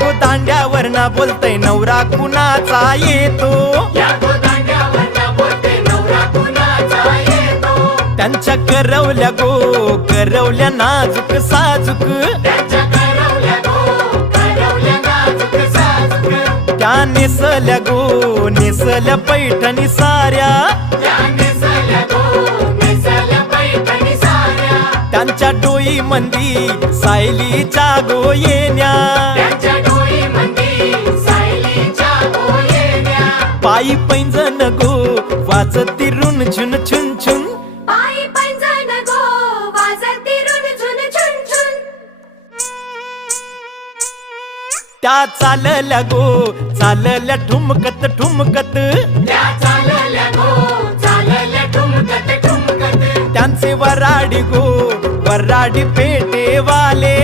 गोदांड्यावर ना बोलतय नवरा कुणाचा येतो, त्यांच्या करवल्या करवल्या नाजूक साजूक, त्या नेसल्या पैठणी साऱ्या, त्यांच्या डोई मंदी सायलीच्या गोयेन्या, पायी पैंजण गो वाजती रुन झुन छुन छुन, त्या चालल्या ठुमकत ठुमकत, त्यांचे वराडी पेटेवाले,